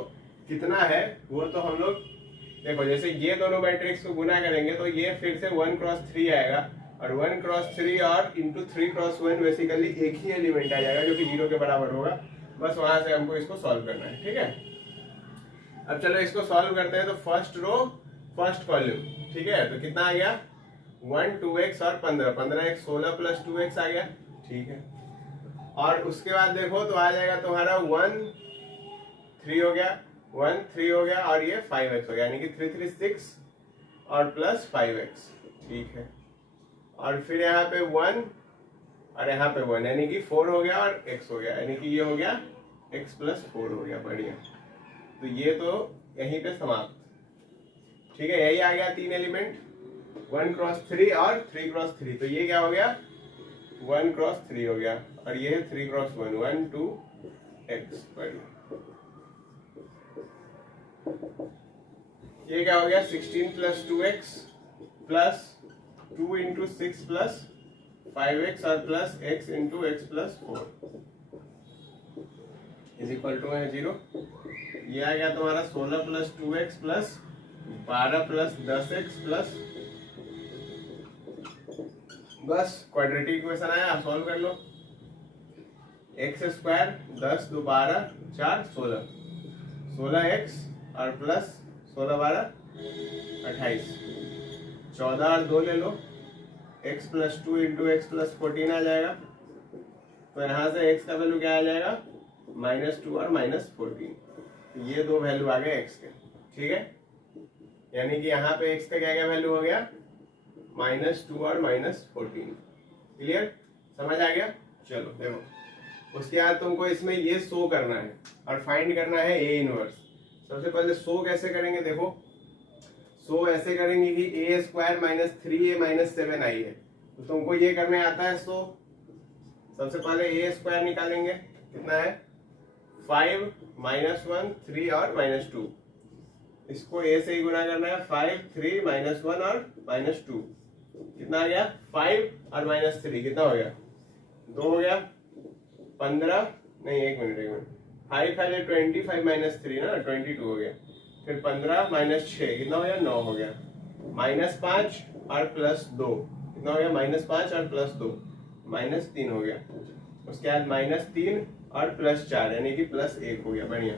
कितना है, वो तो हम लोग देखो, जैसे ये दोनों मैट्रिक्स को गुना करेंगे तो ये फिर से 1x3 आएगा, और 1x3 और इंटू 3x1 बेसिकली एक ही एलिमेंट आ जाएगा जो कि जीरो के बराबर होगा। बस वहां से हमको इसको सॉल्व करना है, ठीक है। अब चलो इसको सॉल्व करते हैं। तो फर्स्ट रो फर्स्ट कॉलम, ठीक है, तो कितना आ गया 1 2x और 15, 15x 16 प्लस 2x आ गया, ठीक है। और उसके बाद देखो तो आ जाएगा तुम्हारा 1 3 हो गया, 1 3 हो गया और ये 5x हो गया, यानी कि 3 3 6 और प्लस 5x, ठीक है। और फिर यहाँ पे 1 और यहाँ पे 1, यानी कि 4 हो गया और x हो गया, यानी कि ये हो गया x प्लस 4 हो गया, बढ़िया। तो ये तो यहीं पे समाप्त, ठीक है, यही आ गया 3 एलिमेंट। 1 क्रॉस 3 और 3 क्रॉस 3, तो ये क्या हो गया 1 क्रॉस 3 हो गया, और ये है 3 क्रॉस 1, 1 2 x। ये क्या हो गया 16 plus 2x plus 2 into 6 plus 5x और plus x into x plus 4 is equal to है 0। ये आ गया तुम्हारा 16 plus 2x plus 12 plus 10x plus, बस क्वाड्रेटिक इक्वेशन आया, सॉल्व कर लो। x स्क्वायर 10 2 12 4 16, 16x और प्लस 16 12 28, 14 और 2 ले लो, x plus 2 into x plus 14 आ जाएगा। तो यहाँ से x का वैल्यू क्या आ जाएगा -2 और -14, तो ये दो वैल्यू आ गए x के, ठीक है। यानी कि यहाँ पे x का क्या क्या वैल्यू हो गया -2 और -14। क्लियर, समझ आ गया। चलो देखो, उसके बाद तुमको इसमें ये शो करना है और फाइंड करना है a इनवर्स। सबसे पहले शो कैसे करेंगे, देखो शो ऐसे करेंगे कि a स्क्वायर -3a -7 आई है, तो तुमको ये करने आता है शो। सबसे पहले a स्क्वायर निकालेंगे, कितना है 5 -1 3 और -2, इसको a से ही गुना करना है, 5 3 -1 और -2, कितना आ गया 5 और -3 कितना हो गया 2 हो गया 15, नहीं 1 मिनट 5 5 25 -3 ना 22 हो गया, फिर 15 -6 कितना हो गया 9 हो गया, -5 और +2 कितना हो गया -5 और +2 -3 हो गया, उसके बाद -3 और +4 यानी कि +1 हो गया। बढ़िया,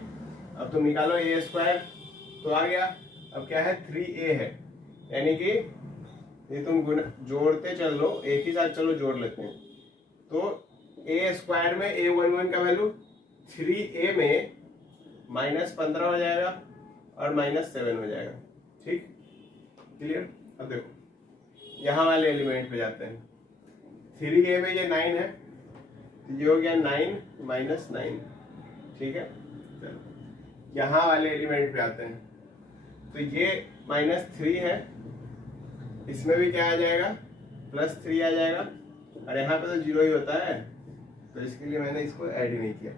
अब तुम निकालो a स्क्वायर, तो आ गया। अब क्या है 3a है, यानी कि ये तुम जोड़ते चल लो, एक ही साथ चलो जोड़ लेते हैं। तो a स्क्वायर में a11 का वैल्यू 3a में -15 हो जाएगा और -7 हो जाएगा, ठीक क्लियर। अब देखो यहाँ वाले एलिमेंट पे जाते हैं, 3a में ये 9 है, तो ये हो गया 9 -9, ठीक है। चलो यहाँ वाले एलिमेंट पे आते हैं, तो ये -3 है, इसमें भी क्या आ जाएगा +3 आ जाएगा, और यहाँ पे तो 0 ही होता है, तो इसके लिए मैंने इसको ऐड ही नहीं किया।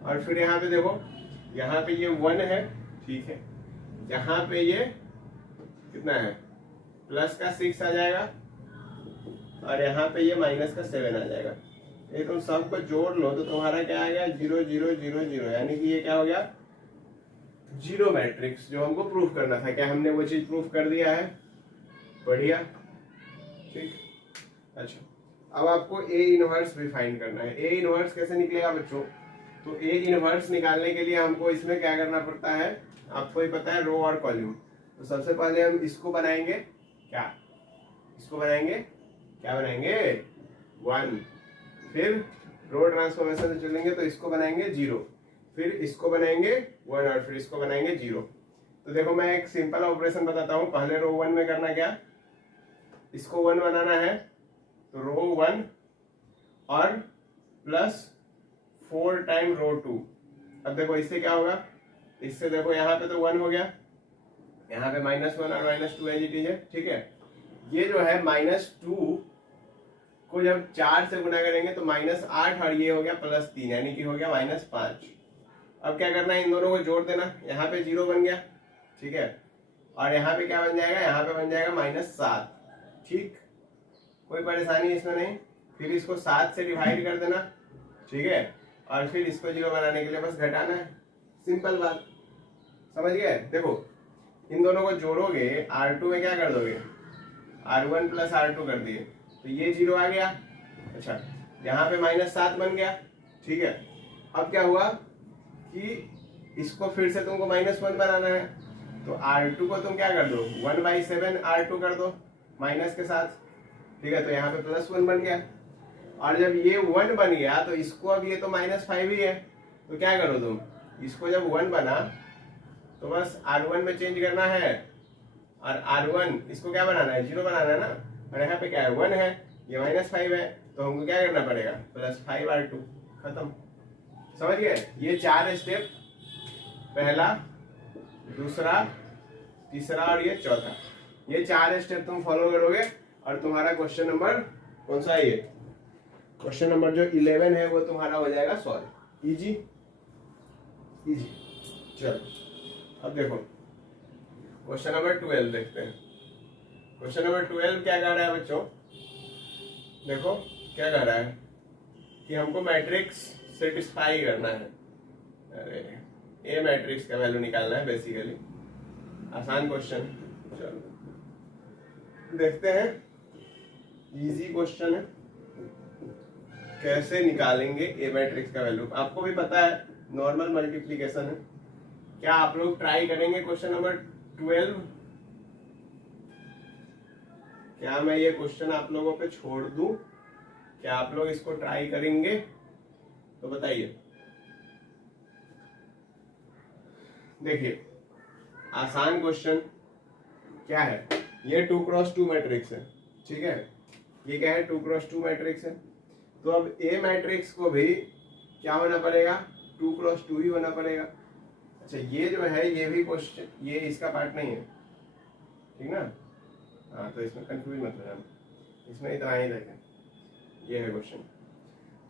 और फिर यहाँ पे देखो, यहाँ पे ये 1 है, ठीक है, यहाँ पे ये कितना है +6 आ जाएगा, और यहाँ पे ये -7 आ जाएगा। ये तुम सबको जोड़ लो तो तुम्हारा क्या आ गया 0 0 0 0, यानी कि ये क्या हो गया जीरो मैट्रिक्स, जो हमको प्रूफ करना था। क्या हमने वो चीज प्रूफ कर दिया है, बढ़िया, ठीक। अच्छा, अब आपको a इनवर्स भी फाइंड करना है। a इनवर्स कैसे निकलेगा बच्चों, तो a इनवर्स निकालने के लिए हमको इसमें क्या करना पड़ता है, आपको ही पता है, रो और कॉलम। तो सबसे पहले हम इसको बनाएंगे, क्या इसको बनाएंगे, क्या बनाएंगे 1, फिर रो ट्रांसफॉर्मेशन से चलेंगे तो इसको बनाएंगे 0, फिर इसको बनाएंगे 1 और फिर इसको बनाएंगे 0। तो देखो मैं एक सिंपल ऑपरेशन बताता हूँ। पहले रो 1 में करना क्या, इसको 1 बनाना है, तो रो 1 और +4 टाइम रो 2। अब देखो इससे क्या होगा, इससे देखो यहाँ पे तो 1 हो गया, यहाँ पे -1 और -2 एज इट इज है, ठीक है। ये जो है -2 को जब 4 से गुना करेंगे तो -8 और ये हो गया +3, यानी कि हो गया -5। अब क्या करना है, इन दोनों को जोड़ देना, यहाँ पे 0 बन गया, ठीक है, और यहाँ पे क्या बन जाएगा, यहाँ पे बन जाएगा -7, ठीक, कोई परेशानी इसमें नहीं। फिर इसको 7 से डिवाइड कर देना, ठीक है, और फिर इसको 0 बनाने के लिए बस घटाना है, सिंपल बात, समझ गए। देखो इन दोनों को जोड़ोगे, R2 में क्या कर दोगे, R1 + R2 कर दिए, तो ये 0 आ गया। अच्छा, यहाँ पे -7 बन गया, ठीक है। अब क्या हुआ कि इसको फिर से तुमको -1 बनाना है, तो R2 को तुम क्या कर दो 1/7 R2 कर दो माइनस के साथ, ठीक है, तो यहाँ पे +1 बन गया। और जब ये 1 बन गया तो इसको, अब ये तो -5 ही है, तो क्या करो तुम, इसको जब 1 बना तो बस R1 में चेंज करना है, और R1 इसको क्या बनाना है 0 बनाना है ना, और यहाँ पे क्या है 1 है, ये -5 है, तो हमको क्या करना पड़ेगा +5 R2, खत्म, समझ गए। ये 4 स्टेप, पहला, दूसरा, तीसरा और ये चौथा, ये 4 स्टेप तुम फॉलो करोगे और तुम्हारा क्वेश्चन नंबर कौन सा है, ये क्वेश्चन नंबर जो 11 है वो तुम्हारा हो जाएगा सॉल्व। Easy easy. चलो अब देखो क्वेश्चन नंबर 12 देखते हैं। क्वेश्चन नंबर 12 क्या कह रहा है बच्चों, देखो क्या कह रहा है कि हमको मैट्रिक्स सेटिस्फाई करना है। अरे ए मैट्रिक्स का वैल्यू निकालना है बेसिकली, आसान क्वेश्चन। चलो देखते हैं, इजी क्वेश्चन है, कैसे निकालेंगे ए मैट्रिक्स का वैल्यू। आपको भी पता है नॉर्मल मल्टीप्लिकेशन है। क्या आप लोग ट्राई करेंगे क्वेश्चन नंबर 12? क्या मैं ये क्वेश्चन आप लोगों पे छोड़ दूं? क्या आप लोग इसको ट्राई करेंगे? तो बताइए। देखिए आसान क्वेश्चन क्या है, ये 2x2 मैट्रिक्स है, ठीक है। ये क्या है, 2x2 मैट्रिक्स है। तो अब ए मैट्रिक्स को भी क्या होना पड़ेगा, 2x2 ही होना पड़ेगा। अच्छा ये जो है ये भी क्वेश्चन, ये इसका पार्ट नहीं है, ठीक ना। हाँ तो इसमें कंफ्यूज मत हो जाना, इसमें इतना ही देखें, ये है क्वेश्चन।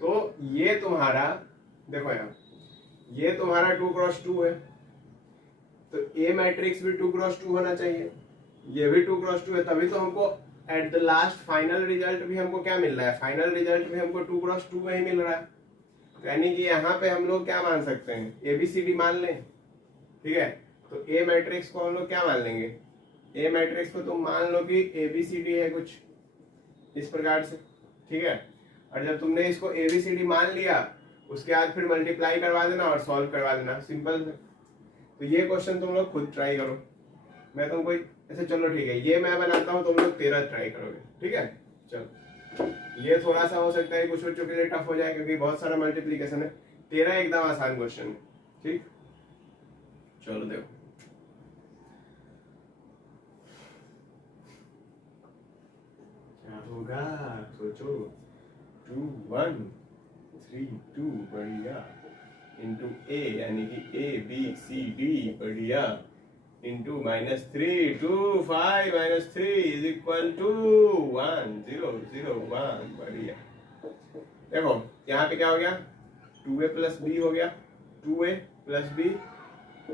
तो ये तुम्हारा देखो यहाँ, ये तुम्हारा 2x2 है, तो ए मैट्रिक्स भी 2x2 होना चाहिए, ये भी 2x2 है, तभी तो हमको at the last final result भी हमको क्या मिल रहा है, फाइनल रिजल्ट भी हमको 2x2 में ही मिल रहा है। यानी कि यहाँ पे हम लोग क्या मान सकते हैं, ABCD मान लें, ठीक है। तो ए मैट्रिक्स को हम लोग क्या मान लेंगे, ए मैट्रिक्स को तुम मान लो कि ABCD है कुछ इस प्रकार से, ठीक है। और जब तुमने इसको ABCD मान लिया, उसके बाद फिर मल्टीप्लाई करवा देना और सॉल्व करवा देना, सिंपल है। तो ये क्वेश्चन तुम लोग खुद ट्राई करो, मैं तुमको ऐसे, चलो ठीक है ये मैं बनाता हूँ, तुम लोग 13 ट्राई करोगे, ठीक है। चलो ये थोड़ा सा हो सकता है कुछ बच्चों के लिए टफ हो जाए क्योंकि बहुत सारा मल्टीप्लीकेशन है। 13 एकदम आसान क्वेश्चन है, ठीक। चलो देखो क्या होगा, सोचो। 2 1 3 2 बढ़िया, इंटू ए यानी कि ABCD बढ़िया, इंटू -3 2 5 -3 इज इक्वल टू 1 0 0 1 बढ़िया। देखो यहाँ पे क्या हो गया, 2a + b हो गया, 2a + b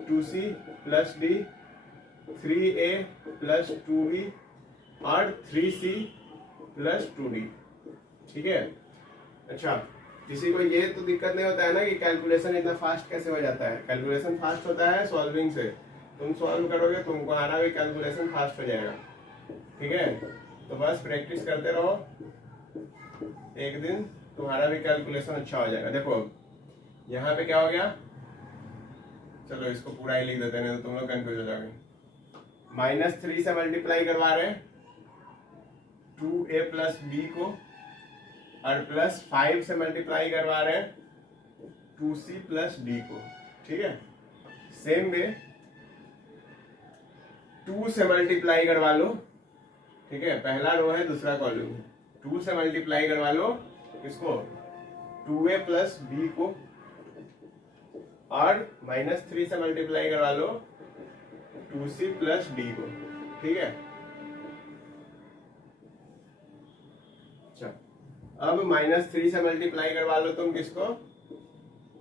2c + d 3a + 2b और 3c + 2d, ठीक है। अच्छा किसी को ये तो दिक्कत नहीं होता है ना कि कैलकुलेशन इतना फास्ट कैसे हो जाता है, कैलकुलेशन फास्ट होता है सॉल्विंग से। तुम सॉल्व करोगे तुम्हारा भी कैलकुलेशन फास्ट हो जाएगा, ठीक है। तो बस प्रैक्टिस करते रहो, एक दिन तुम्हारा भी कैलकुलेशन अच्छा हो जाएगा। देखो यहाँ पे क्या हो गया, चलो इसको पूरा ही लिख देते हैं, नहीं तो तुम लोग कंफ्यूज हो जाओगे। -3 से मल्टीप्लाई करवा रहे हैं 2a + b को, और +5 से मल्टीप्लाई करवा रहे हैं 2c + d को, ठीक है। सेम वे 2 से मल्टीप्लाई करवा लो, ठीक है, पहला रो है दूसरा कॉलम है। 2 से मल्टीप्लाई करवा लो किसको, 2a + b को, और -3 से मल्टीप्लाई करवा लो 2c + d को, ठीक है। अब -3 से मल्टीप्लाई करवा लो तुम किसको,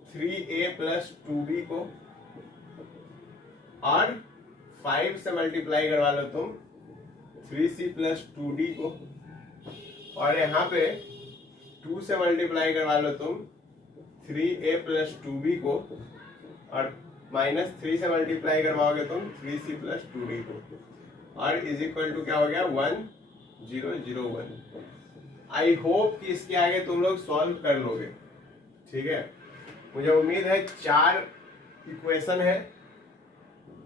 3a + 2b को, और 5 से मल्टीप्लाई करवा लो तुम 3c + 2d को, और यहाँ पे 2 से मल्टीप्लाई करवा लो तुम 3a + 2b को, और -3 से मल्टीप्लाई करवाओगे तुम 3c + 2d को, और इज इक्वल टू क्या हो गया 1 0 0 1। आई होप कि इसके आगे तुम लोग सॉल्व कर लोगे, ठीक है। मुझे उम्मीद है 4 इक्वेशन है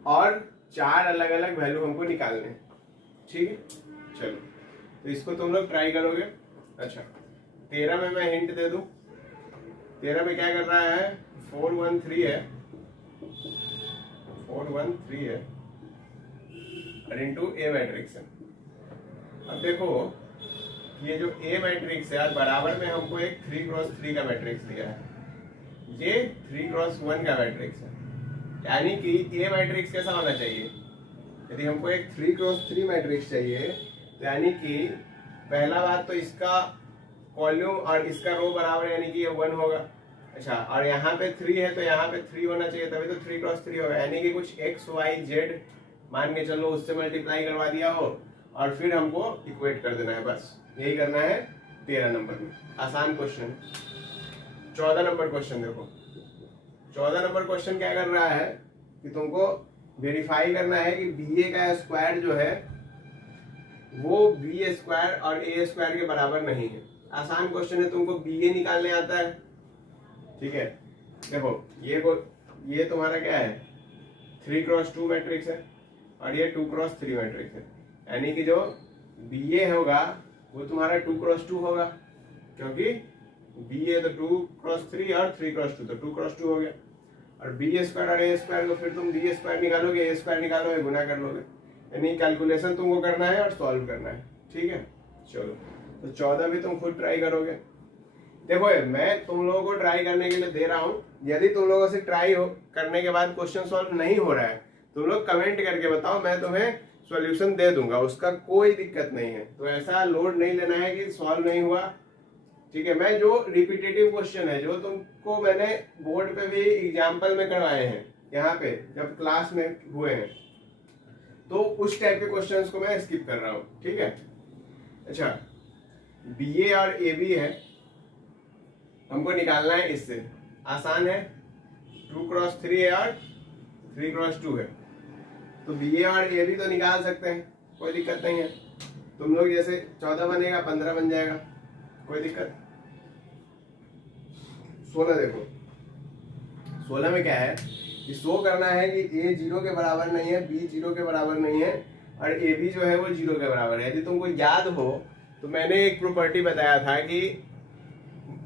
और 4 अलग अलग वैल्यू हमको निकालने हैं, ठीक है। चलो तो इसको तुम लोग ट्राई करोगे। अच्छा 13 में मैं हिंट दे दूं, 13 में क्या कर रहा है, 4 1 3 है, 4 1 3 है और इंटू ए मैट्रिक्स है। अब देखो ये जो ए मैट्रिक्स है, बराबर में हमको एक 3x3 का मैट्रिक्स दिया है, ये 3x1 का मैट्रिक्स है, यानी कि ए मैट्रिक्स कैसा होना चाहिए, यदि हमको एक 3x3 मैट्रिक्स चाहिए तो यानी कि पहला बात तो इसका कॉलम और इसका रो बराबर यानी कि ये 1 होगा। अच्छा, और यहाँ पे 3 है तो यहाँ पे 3 होना चाहिए, तभी तो 3x3 होगा। यानी कि कुछ x y z मान के चलो उससे मल्टीप्लाई करवा दिया हो और फिर हमको इक्वेट कर देना है, बस यही करना है 13 नंबर में। आसान क्वेश्चन। 14 नंबर क्वेश्चन देखो। 14 नंबर क्वेश्चन क्या कर रहा है कि तुमको वेरीफाई करना है कि बी ए का स्क्वायर जो है वो बी स्क्वायर और ए स्क्वायर के बराबर नहीं है। आसान क्वेश्चन है, तुमको बी ए निकालने आता है, ठीक है। देखो ये तुम्हारा क्या है, 3x2 मैट्रिक्स है और ये 2x3 मैट्रिक्स है। यानी कि जो बी ए होगा वो तुम्हारा 2x2 होगा, क्योंकि बी ए तो 2x3 और 3x2 तो 2x2 हो गया। और बी स्क्वायर और ए स्क्वायर को फिर तुम बी स्क्वायर निकालोगे, ए स्क्वायर निकालोगे, गुना कर लोगे। यानी कैलकुलेशन तुमको करना है और सॉल्व करना है, ठीक है। चलो, तो 14 भी तुम खुद ट्राई करोगे। देखो मैं तुम लोगों को ट्राई करने के लिए दे रहा हूँ। यदि तुम लोगों से ट्राई हो करने के बाद क्वेश्चन सॉल्व नहीं हो रहा है, तुम लोग कमेंट करके बताओ, मैं तुम्हें सॉल्यूशन दे दूंगा, उसका कोई दिक्कत नहीं है। तो ऐसा लोड नहीं लेना है कि सॉल्व नहीं हुआ, ठीक है। मैं जो रिपीटेटिव क्वेश्चन है, जो तुमको मैंने बोर्ड पे भी एग्जाम्पल में करवाए हैं, यहाँ पे जब क्लास में हुए हैं, तो उस टाइप के क्वेश्चंस को मैं स्किप कर रहा हूँ, ठीक है। अच्छा, बी ए और ए बी है, हमको निकालना है इससे। आसान है, 2x3 है और 3x2 है, तो बी ए और ए बी तो निकाल सकते हैं, कोई दिक्कत नहीं है। तुम लोग जैसे 14 बनेगा 15 बन जाएगा, कोई दिक्कत। 16 देखो, 16 में क्या है कि शो करना है कि ए 0 के बराबर नहीं है, बी 0 के बराबर नहीं है और ए बी जो है वो 0 के बराबर है। यदि तुमको याद हो तो मैंने एक प्रॉपर्टी बताया था कि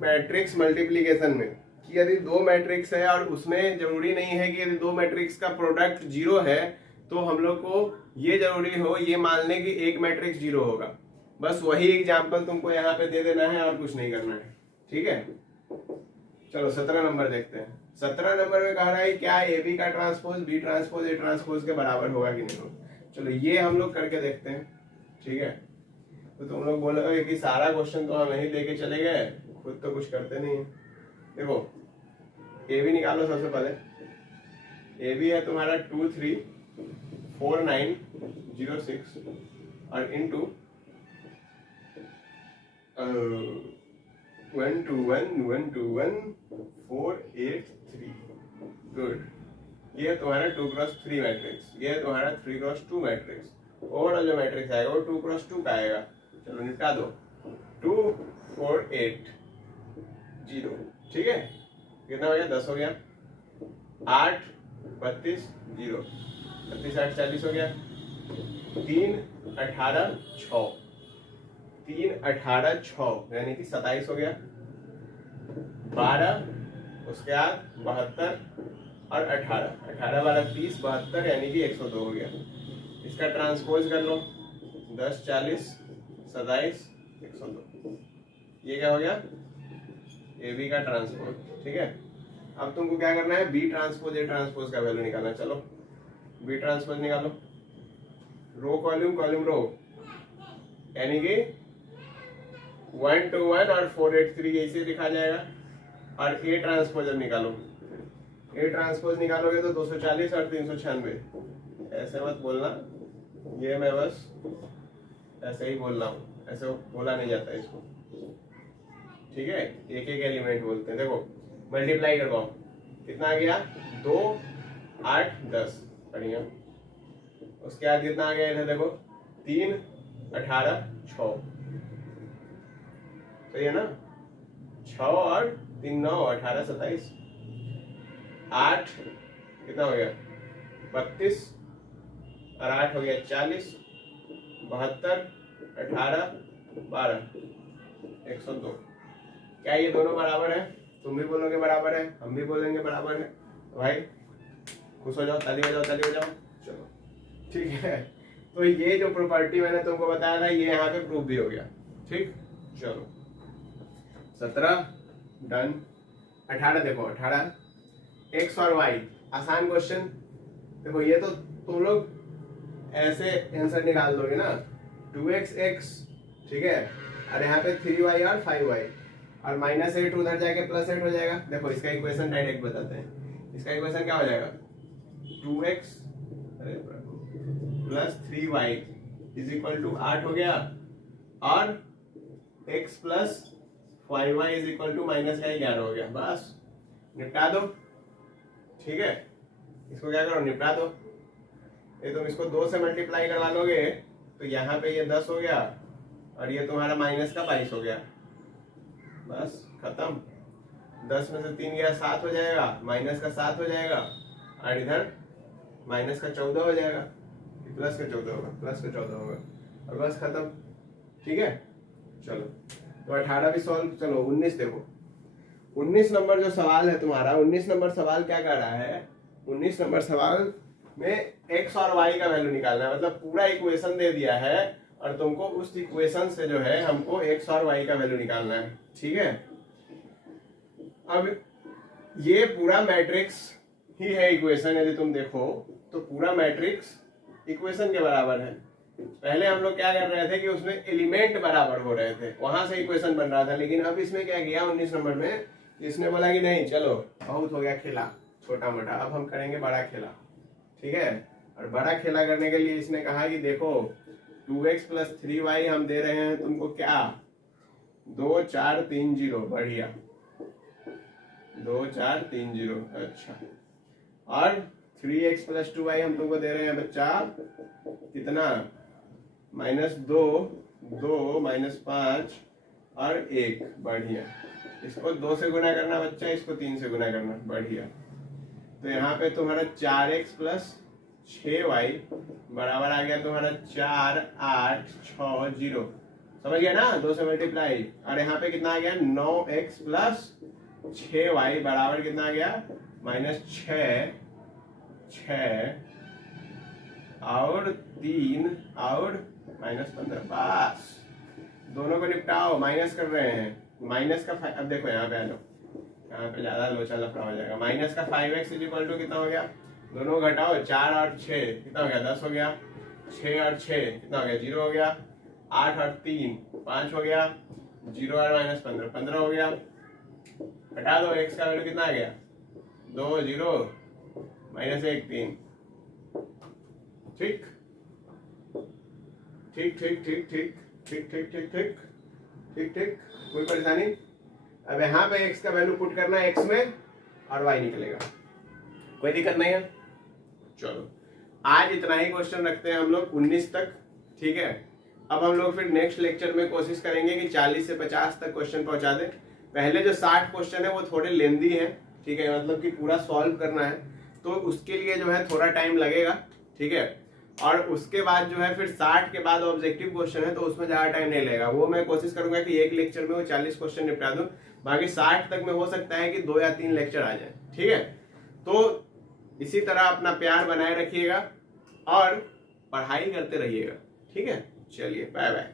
मैट्रिक्स मल्टीप्लिकेशन में, कि यदि 2 मैट्रिक्स है और उसमें जरूरी नहीं है कि यदि 2 मैट्रिक्स का प्रोडक्ट 0 है तो हम लोग को ये जरूरी हो ये मान लें कि एक मैट्रिक्स 0 होगा। बस वही एग्जाम्पल तुमको यहाँ पे दे देना है और कुछ नहीं करना है, ठीक है। चलो 17 नंबर देखते हैं। 17 नंबर में कह रहा है क्या ए बी का transpose B transpose A transpose के बराबर होगा कि नहीं होगा। चलो ये हम लोग करके देखते हैं, ठीक है। तो तुम लोग बोलोगे कि सारा क्वेश्चन तो हम यही लेके चले गए, खुद तो कुछ करते नहीं है। देखो ए बी निकालो सबसे पहले। ए बी है तुम्हारा 2 3 4 9 0 6 और इनटू 1 2 1 1 2 1 4 8 3। गुड। ये है तुम्हारा 2x3 मैट्रिक्स, ये है तुम्हारा 3x2 मैट्रिक्स। ओवरऑल जो मैट्रिक्स आएगा वो 2x2 का आएगा। चलो निपटा दो, 2 4 8 0, ठीक है। कितना हो गया, 10 हो गया। 8 32 0, 32 8 40 हो गया। 3 18 6, 3 18 6 यानी कि 27 हो गया। 12 उसके बाद 72 और 18 18 12 30 72 यानी कि 102 हो गया। इसका ट्रांसपोज कर लो, 10 40 27 102। ये क्या हो गया, ए बी का ट्रांसपोज, ठीक है। अब तुमको क्या करना है, बी ट्रांसपोज ए ट्रांसपोज का वैल्यू निकालना। चलो बी ट्रांसपोज निकालो, रो कॉलम कॉलम रो, यानी कि 1 2 1 और 4 8 3 ऐसे लिखा जाएगा। और ए ट्रांसपोज अब निकालो, ए ट्रांसपोज निकालोगे तो 240 और 396। ऐसे मत बोलना, ये मैं बस ऐसे ही बोल रहा हूँ, ऐसे बोला नहीं जाता इसको, ठीक है। एक एक एलिमेंट बोलते हैं। देखो मल्टीप्लाई करवाओ, कितना आ गया, 2 8 10, बढ़िया। उसके बाद कितना आ गया इधर देखो, 3 18 6, तो ये ना 6 और 3 9 18 27। 8 कितना हो गया, 32 और 8 हो गया 40, 72 18 12 102। क्या ये दोनों बराबर है? तुम भी बोलोगे बराबर है, हम भी बोलेंगे बराबर है। भाई खुश हो जाओ, ताली बजाओ ताली बजाओ। चलो ठीक है, तो ये जो प्रॉपर्टी मैंने तुमको बताया था ये यहाँ पे प्रूफ भी हो गया, ठीक। चलो 17 डन। 18 देखो, 18 एक्स और वाई, आसान क्वेश्चन। देखो ये तो तुम लोग ऐसे आंसर निकाल दोगे ना 2x x, ठीक है, और यहाँ पे 3y और 5y और -8 उधर जाके +8 हो जाएगा। देखो इसका इक्वेशन डायरेक्ट बताते हैं। इसका इक्वेशन क्या हो जाएगा 2x plus 3y is equal to 8 हो गया और x plus 5y is equal to -11 हो गया। बस निपटा दो, ठीक है। इसको क्या करो निपटा दो। ये तुम इसको 2 से मल्टीप्लाई करवा लोगे तो यहाँ पे ये 10 हो गया और ये तुम्हारा -22 हो गया। बस खत्म। 10 में से 3 गया 7 हो जाएगा, -7 हो जाएगा और इधर -14 हो जाएगा, +14 होगा, +14 होगा और बस खत्म, ठीक है। चलो तो 18 भी सॉल्व। चलो 19 देखो। 19 नंबर जो सवाल है तुम्हारा, 19 नंबर सवाल क्या कर रहा है, 19 नंबर सवाल में x और y का वैल्यू निकालना है। मतलब पूरा इक्वेशन दे दिया है और तुमको उस इक्वेशन से जो है हमको x और y का वैल्यू निकालना है, ठीक है। अब ये पूरा मैट्रिक्स ही है इक्वेशन। यदि तुम देखो तो पूरा मैट्रिक्स इक्वेशन के बराबर है। पहले हम लोग क्या कर रहे थे कि उसमें एलिमेंट बराबर हो रहे थे, वहां से इक्वेशन बन रहा था। लेकिन अब इसमें क्या किया 19 नंबर में, इसने बोला कि नहीं चलो बहुत हो गया खेला छोटा मोटा, अब हम करेंगे बड़ा खेला, ठीक है। और बड़ा खेला करने के लिए इसने कहा कि देखो 2x प्लस 3y हम दे रहे हैं तुमको क्या 2 4 3 0, बढ़िया 2 4 3 0, अच्छा। और 3x प्लस 2y हम तुमको दे रहे हैं बच्चा कितना -2 2 -5 और 1, बढ़िया। इसको 2 से गुना करना बच्चा, इसको 3 से गुना करना, बढ़िया। तो यहाँ पे तुम्हारा 4x प्लस 6y बराबर आ गया तुम्हारा 4 8 6 0, समझ गया ना, 2 से मल्टीप्लाई। और यहाँ पे कितना आ गया 9x प्लस 6y बराबर कितना आ गया -6 6 और 3 और -15। बस दोनों को निपटाओ, माइनस कर रहे हैं। माइनस का अब देखो यहाँ पे आ लो, यहाँ पे ज्यादा लोचा लफड़ा हो जाएगा। माइनस का 5x इक्वल टू कितना हो गया, दोनों घटाओ 4 और 6 कितना हो गया 10 हो गया, 6 और 6 कितना हो गया 0 हो गया, 8 और 3 5 हो गया, 0 और -15 15 हो गया। हटा दो, x का वैल्यू कितना आ गया 2 0 -1 3, ठीक ठीक ठीक ठीक ठीक ठीक ठीक ठीक ठीक ठीक ठीक, कोई परेशानी। अब यहाँ पे x का वैल्यू पुट करना है x में और y निकलेगा, कोई दिक्कत नहीं है। चलो आज इतना ही क्वेश्चन रखते हैं हम लोग 19 तक, ठीक है। अब हम लोग फिर नेक्स्ट लेक्चर में कोशिश करेंगे कि 40 से 50 तक क्वेश्चन पहुंचा दें। पहले जो 60 क्वेश्चन है वो थोड़े लेंदी है, ठीक है, मतलब कि पूरा सॉल्व करना है तो उसके लिए जो है थोड़ा टाइम लगेगा, ठीक है। और उसके बाद जो है फिर 60 के बाद ऑब्जेक्टिव क्वेश्चन है तो उसमें ज्यादा टाइम नहीं लगेगा। वो मैं कोशिश करूंगा कि एक लेक्चर में वो 40 क्वेश्चन निपटा दूं, बाकी 60 तक में हो सकता है कि 2 या 3 लेक्चर आ जाए, ठीक है। तो इसी तरह अपना प्यार बनाए रखिएगा और पढ़ाई करते रहिएगा, ठीक है। चलिए बाय बाय।